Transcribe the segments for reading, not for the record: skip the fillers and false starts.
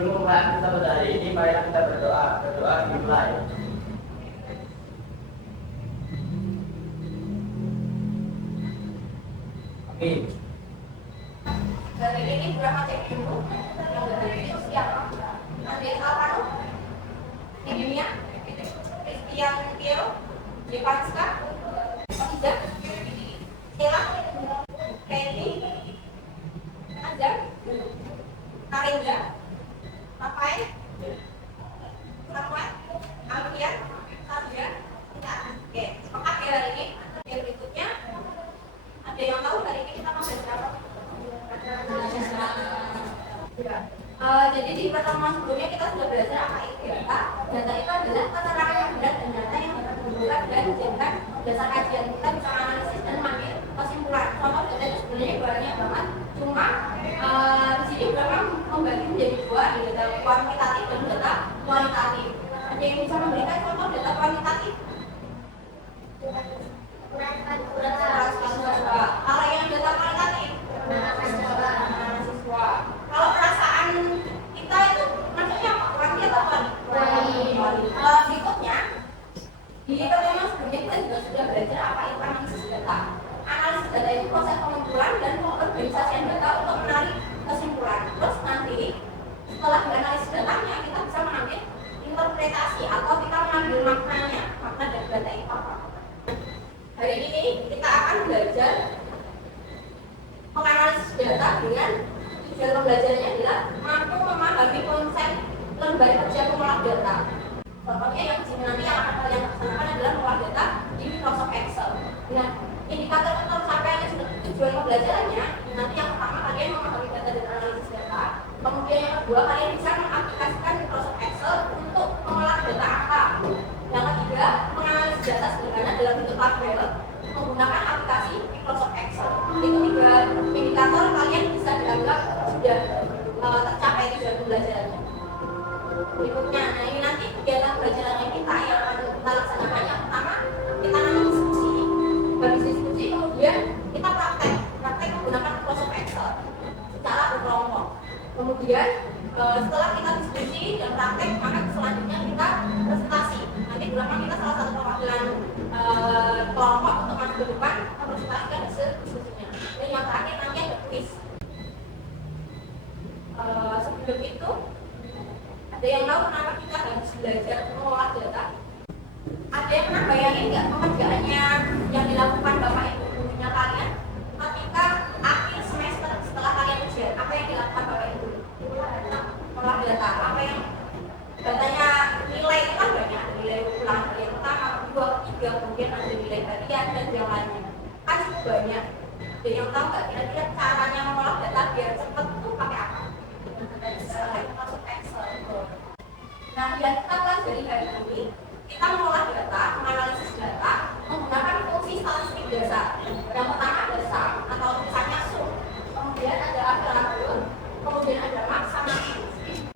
Sebelum kita pada hari ini, marilah kita berdoa. Berdoa dimulai. Amin. Dari ini berapa cek dulu? Yang dari itu siapa? Andrea Alvaro, Indonesia, Christian Piero, Jepanska, Ida, Stella, Kenny, Azam, Karindra, Rafael, Samuel, Alfian, Sabia, kita. Oke, sepakat ya hari ini. Yang berikutnya, ada yang tahu hari ini kita mau belajar apa? Jadi di pertemuan sebelumnya kita sudah belajar apa itu data. Data itu adalah keterangan yang benar dan data yang terkumpulkan dan dijadikan dasar kajian. Kita bisa analisis dan mengambil kesimpulan. Contoh data itu sebenarnya banyak banget. Cuma di sini memang membagi menjadi dua, data kuantitatif dan data kualitatif. Ada yang bisa memberikan contoh data kuantitatif? Kalau yang data kualitatif, mahasiswa. Kalau perasaan kita itu maksudnya apa? Kuanti atau kuali? Berikutnya di pertemuan sebelumnya kita juga sudah belajar apa itu analisis data. Analisis data itu proses pengumpulan dan pengorganisasian data untuk menarik kesimpulan. Terus nanti setelah dianalisis datanya kita bisa mengambil interpretasi atau kita mengambil maknanya, makna dari data itu apa. Hari ini kita akan belajar menganalisis data dengan tujuan pembelajarannya adalah mampu memahami konsep lembar kerja pengolah data. Contohnya yang di sini nanti yang akan kalian laksanakan adalah mengolah data di Microsoft Excel. Nah, indikator tercapainya tujuan pembelajarannya nanti yang pertama kalian memahami data dan analisis data. Kemudian yang kedua kalian bisa mengaplikasikan Microsoft Excel untuk mengolah data angka. Yang ketiga, menganalisis data sederhana dalam bentuk tabel menggunakan aplikasi Microsoft Excel. Itu tiga indikator kalian bisa dianggap sudah tercapai tujuan pembelajarannya. Berikutnya, nah ini nanti kegiatan pembelajaran kita yang akan kita laksanakan. Yang pertama, kita nanti diskusi. Habis diskusi, kemudian kita praktek menggunakan Microsoft Excel secara berkelompok. Kemudian setelah kita diskusi dan praktek, maka selanjutnya kita presentasi. Nanti di belakang kita salah satu perwakilan kelompok untuk maju ke depan mempresentasikan hasil diskusinya. Dan yang terakhir nanti ada quiz. Sebelum itu, ada yang tahu kenapa kita harus belajar mengolah data? Ada yang pernah bayangin nggak pekerjaannya yang dilakukan Bapak Ibu gurunya kalian ketika akhir semester setelah kalian ujian? Apa yang dilakukan Bapak Ibu? Mengolah data. Apa yang datanya nilai itu kan banyak, nilai ulang yang pertama, kedua, ketiga, kemudian ada nilai harian dan yang lainnya. Kan cukup banyak. Dan yang tahu nggak kira-kira caranya mengolah data biar cepat itu pakai apa? Masuk Excel. Nah, yang kita pelajari hari ini, kita mengolah data, menganalisis data menggunakan fungsi statistik dasar. Yang pertama ada sum atau tulisannya sum, kemudian ada aggregator, kemudian ada max sama min.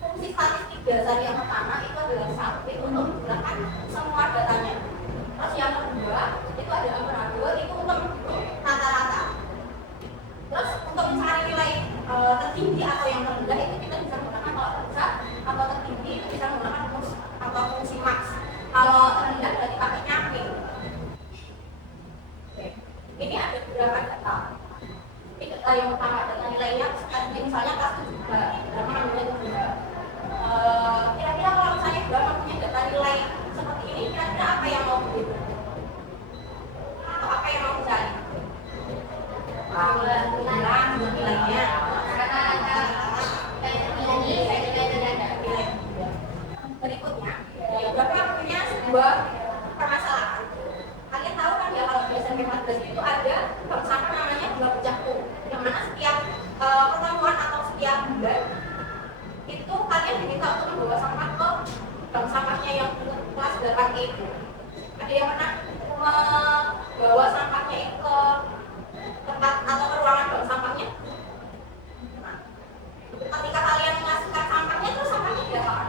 Fungsi statistik dasar yang pertama itu adalah sum untuk menggunakan semua datanya. Terus yang kedua itu ada aggregator, itu untuk menghitung rata-rata. Terus untuk mencari nilai tertinggi atau yang terendah itu kita bisa menggunakan kalau terbesar atau tertinggi itu bisa menggunakan fungsi max. Kalau terendah berarti pakainya min. Ini ada beberapa data. Ini data yang pertama, data nilainya misalnya kelas 7 berapa namanya itu juga. Kira-kira kalau misalnya berapa punya data nilai seperti ini, kira-kira apa yang mau begitu? Atau apa yang mau dicari? Nilainya. Berikutnya, Bapak punya sebuah permasalahan. Kalian tahu kan ya kalau di SMP 14 itu ada bank sampah namanya dua pecahku, yang mana setiap pertemuan atau setiap bulan itu kalian diminta untuk membawa sampah ke bank sampahnya yang kelas 8 itu. Ada yang pernah membawa sampahnya itu ke tempat atau ke ruangan bank sampahnya? Nah, ketika kalian mengasihkan sampahnya, terus sampahnya diapakan?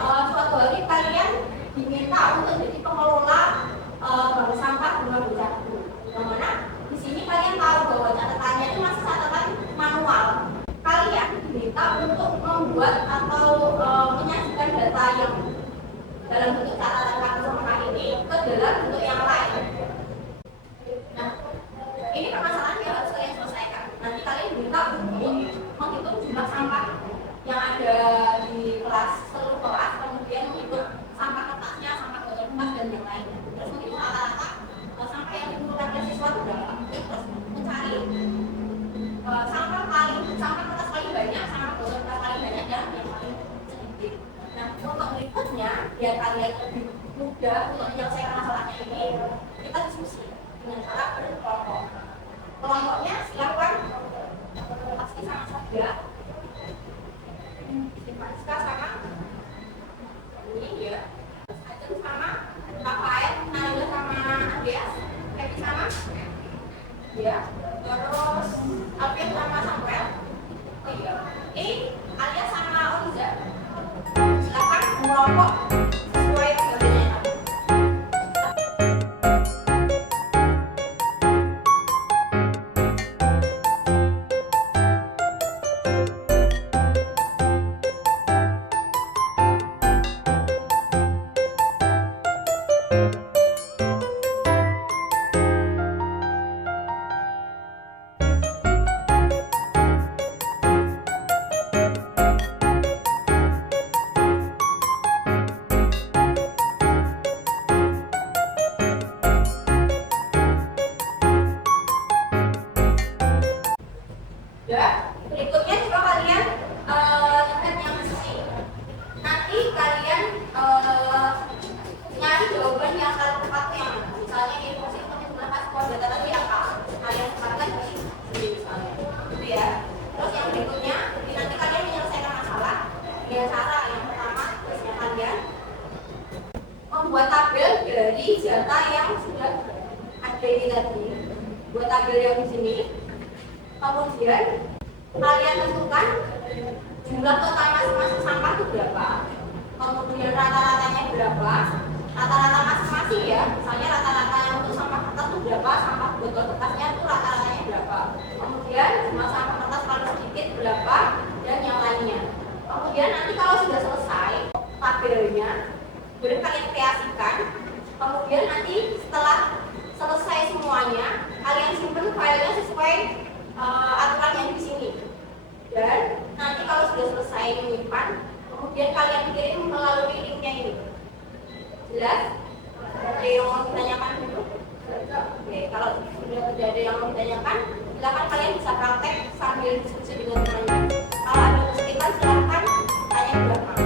Suatu hari kalian diminta untuk jadi pengelola bank sampah Bunga Bocahku. Yang mana di sini kalian tahu bahwa catatannya itu masih catatan manual. Kalian diminta untuk biar kalian lebih mudah untuk menyelesaikan masalahnya ini, kita diskusi dengan cara berkelompok. Kelompoknya silakan pasti sama saja. Siska sama ini ya, Ajeng sama Rafael, Nanda sama Andreas, Happy sama ya, terus Alvin sama Samuel. Oh iya, ini Alia sama Oliza. Silakan merokok sesuai tugasnya. Ya, berikutnya coba kalian lihat yang di sini. Nanti kalian nyari jawaban yang kalian tepat yang mana. Misalnya di posisi menggunakan skor data tadi apa? Kalian tempatkan di sini misalnya. Gitu ya. Terus yang berikutnya, nanti kalian menyelesaikan masalah dengan cara yang pertama, terusnya kalian membuat tabel dari data yang sudah ada ini tadi. Buat tabel yang di sini. Kemudian kalian tentukan jumlah total masing-masing sampah itu berapa, kemudian rata-ratanya berapa, rata-rata masing-masing ya, misalnya rata-rata yang untuk sampah kertas itu berapa, sampah botol kertasnya itu rata-ratanya berapa, kemudian jumlah sampah kertas paling sedikit berapa, dan yang lainnya. Kemudian nanti kalau sudah selesai tabelnya, kemudian kalian kreasikan, kemudian nanti setelah selesai semuanya, kalian simpan filenya sesuai aturan yang di sini. Dan nanti kalau sudah selesai menyimpan, kemudian kalian kirim melalui linknya ini. Jelas? Ada yang mau ditanyakan dulu? Oke, kalau sudah tidak ada yang mau ditanyakan, silakan kalian bisa praktek sambil diskusi dengan teman-teman. Kalau ada kesulitan, silakan tanya ke belakang.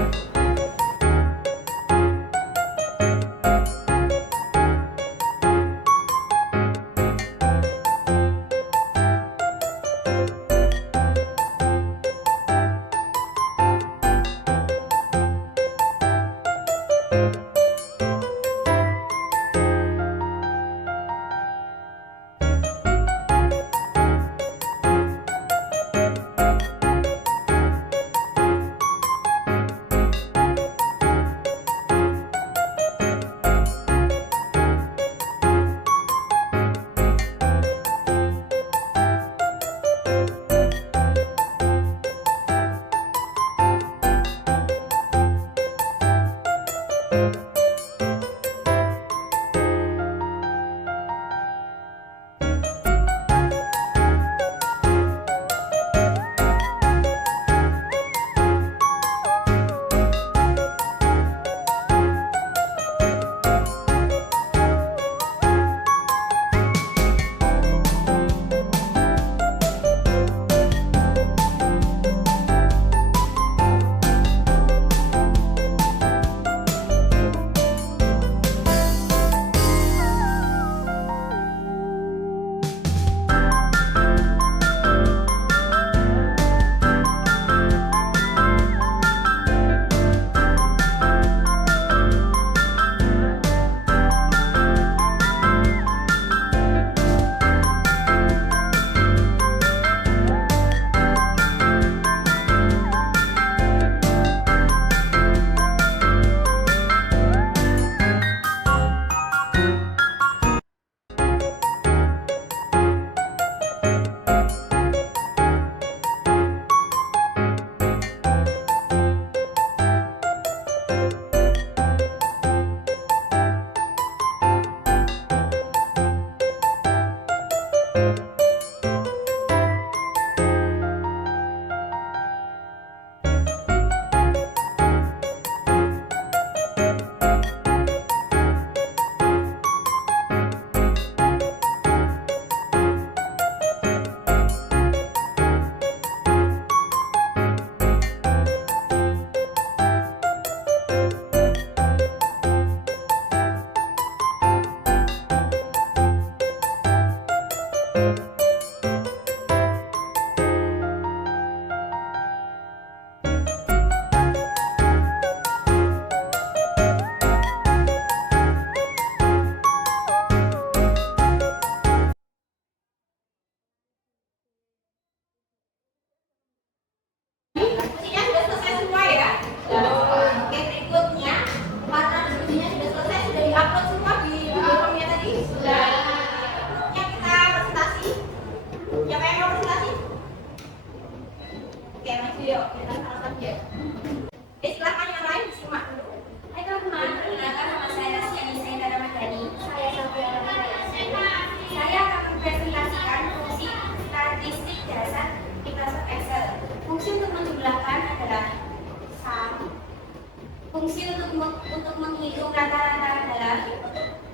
untuk menghitung rata-rata dalam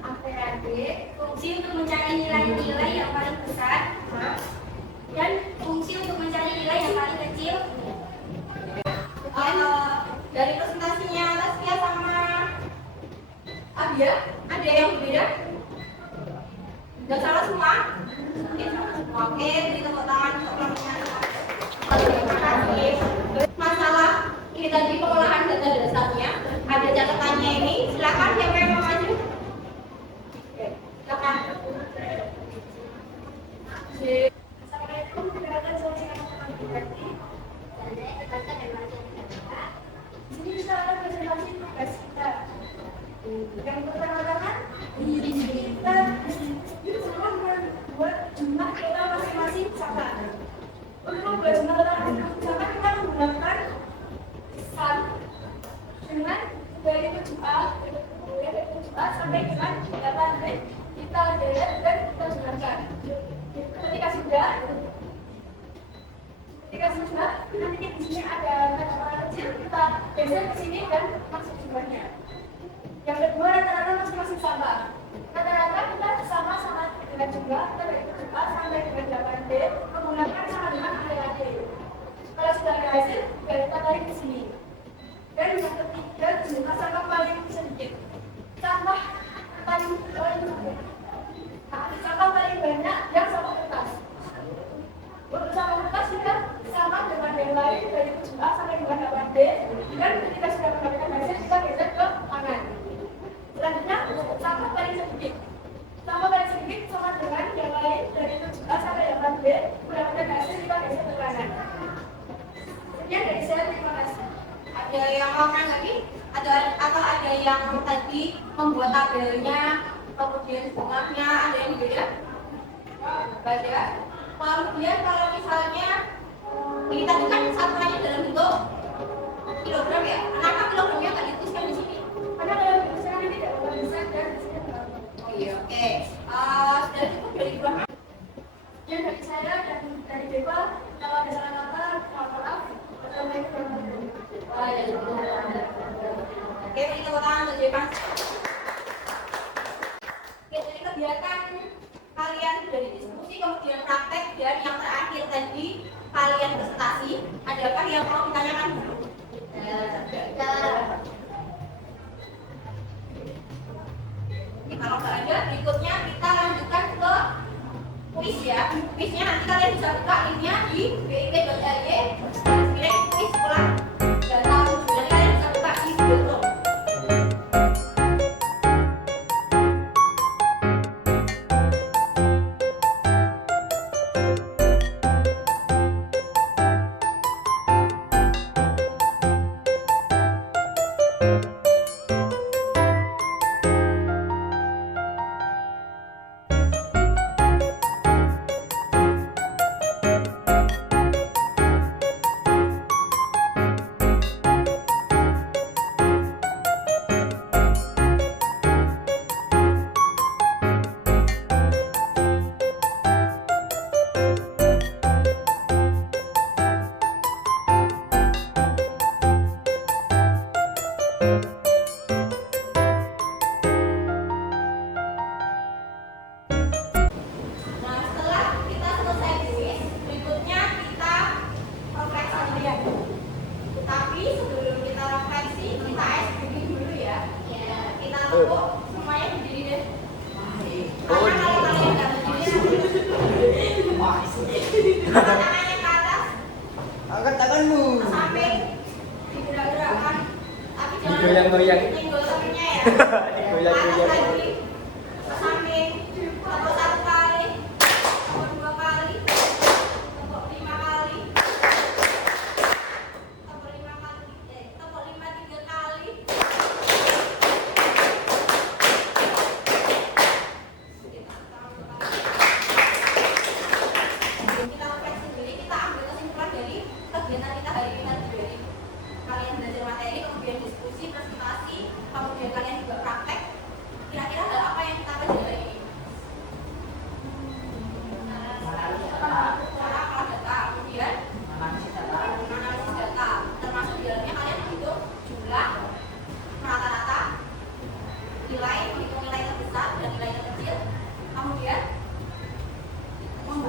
APAD, fungsi untuk mencari nilai-nilai yang paling besar, dan fungsi untuk mencari nilai yang paling kecil. Dari presentasinya Taskia sama Abia, ada yang berbeda? Dan salah semua? Oke, salah semua. Oke, beri tepuk tangan untuk kelompoknya. Terima kasih. Masalah ini tadi pengolahan data dasarnya, ada catatannya ini. Silakan siapa yang mau maju? Silakan. Assalamualaikum warahmatullahi wabarakatuh. Sini bisa ada presentasi tugas kita. Yang pertama-tama, kita semua membuat jumlah kita masing-masing sama. Untuk jumlah sama kita menggunakan sum dengan dari 7A sampai dengan 8 kita deret dan kita gunakan. Ketika sudah nanti di sini ada kata kecil, kita geser ke sini dan masuk jumlahnya. Yang kedua, rata-rata masing-masing sama. Rata-rata kita sama-sama dengan jumlah, kita dari 7A sampai dengan 8D menggunakan sama dengan AD. Kalau sudah ada hasil, kita tarik ke sini. Dan yang ketiga, jumlah sama paling sedikit. Contoh paling banyak yang sama kertas. Untuk sama kertas kita sama dengan yang lain dari 7A sampai dengan 8D, dan ketika sudah mendapatkan hasil kita geser ke kanan. Selanjutnya sama paling sedikit sama dengan yang lain dari 7A sampai 8D, mendapatkan hasil kita geser ke kanan. Sekian dari saya, terima kasih. Ada yang mau lagi? Atau ada yang tadi membuat tabelnya, kemudian jumlahnya ada yang beda? Baca. Kemudian kalau misalnya ini tadi kan satuannya dalam bentuk kilogram ya, kenapa kilogramnya nggak dituliskan di sini? Karena kalau dituliskan nanti tidak bakal bisa dan di sini. Oh iya, oke. Sudah cukup dari dua. Yang dari saya dan dari Dewa, kalau ada salah kata, mohon maaf. Assalamualaikum warahmatullahi wabarakatuh. Oke, beri tepuk tangan untuk Dewa. Oke, jadi kegiatan kalian sudah diskusi, kemudian praktek, dan yang terakhir tadi kalian presentasi. Adakah yang mau ditanyakan dulu? Ini kalau nggak ada, berikutnya kita lanjutkan ke kuis ya. Kuisnya nanti kalian bisa buka linknya di bip.ly. Sekiranya kuis ulang data ujian kalian bisa buka di Google. Semuanya berdiri deh. Karena kalau kalian nggak berdiri, tangannya ke atas, Angkat tanganmu. ke samping, digerak-gerakkan, tapi jangan Digoyang-goyang. nyenggol sampingnya ya. Digoyang-goyang. Ke atas lagi, ke samping, tepuk 1 kali, tepuk 2 kali, tepuk 5 kali, tepuk 5 kali, tepuk 5 3 kali. Kita refleksi diri, kita ambil kesimpulan dari kegiatan kita hari ini tadi, dari kalian belajar materi, kemudian diskusi, presentasi,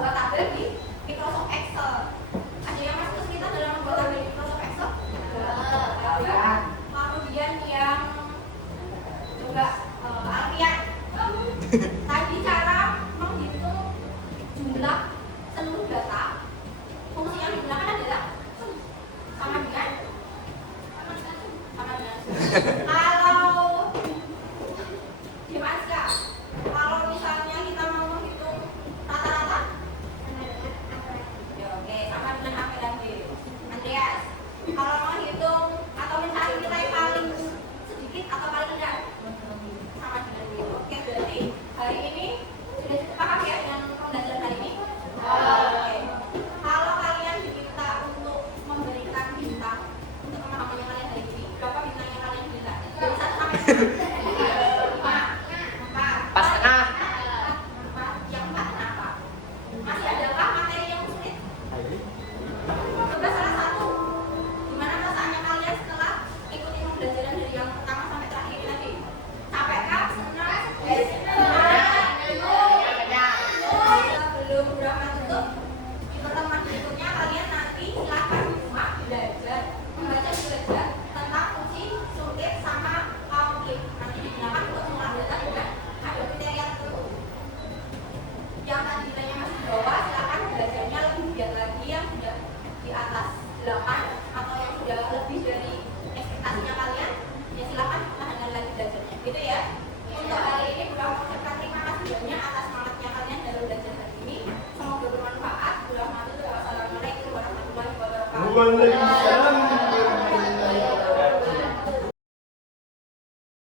membuat tabel di Microsoft Excel. Ada yang masih kesulitan dalam membuat tabel di Microsoft Excel? Ada. Kemudian yang juga Alfian. Tadi cara menghitung jumlah seluruh data, fungsi yang digunakan adalah sama dengan kalau gimana? Kalau misalnya kita mau menghitung rata-rata, ya, oke, sama dengan A dan B. Andreas, kalau mau hitung atau mencari nilai paling sedikit atau paling rendah, sama dengan B. Oke, berarti hari ini sudah cukup paham ya dengan pembelajaran hari ini? Oke. Kalau kalian diminta untuk memberikan bintang untuk pemahaman yang kalian hari ini, berapa bintang yang kalian berikan? Dari 1 sampai 5. 4. Pas tengah. Yang 4 kenapa? Masih adakah materi yang sulit? Coba salah satu. Gimana perasaannya kalian setelah ikuti pembelajaran dari yang pertama sampai terakhir ini tadi? Capek kah? Senang? Belum berapa tutup? Di pertemuan berikutnya kalian nanti silakan di rumah belajar membaca belajar tentang fungsi sulit sama konflik. Nanti digunakan untuk mengolah data dengan ada kriteria tertentu. Yang tadi nilainya masih di bawah, silakan belajarnya lebih giat lagi. Yang sudah di atas 8 atau yang sudah lebih dari ekspektasinya kalian, ya silakan pertahankan lagi belajarnya. Gitu ya. Untuk hari ini Bunda mengucapkan terima kasih banyak atas semangatnya kalian dalam belajar hari ini. Semoga bermanfaat. Wassalamualaikum warahmatullahi wabarakatuh. Waalaikumsalam.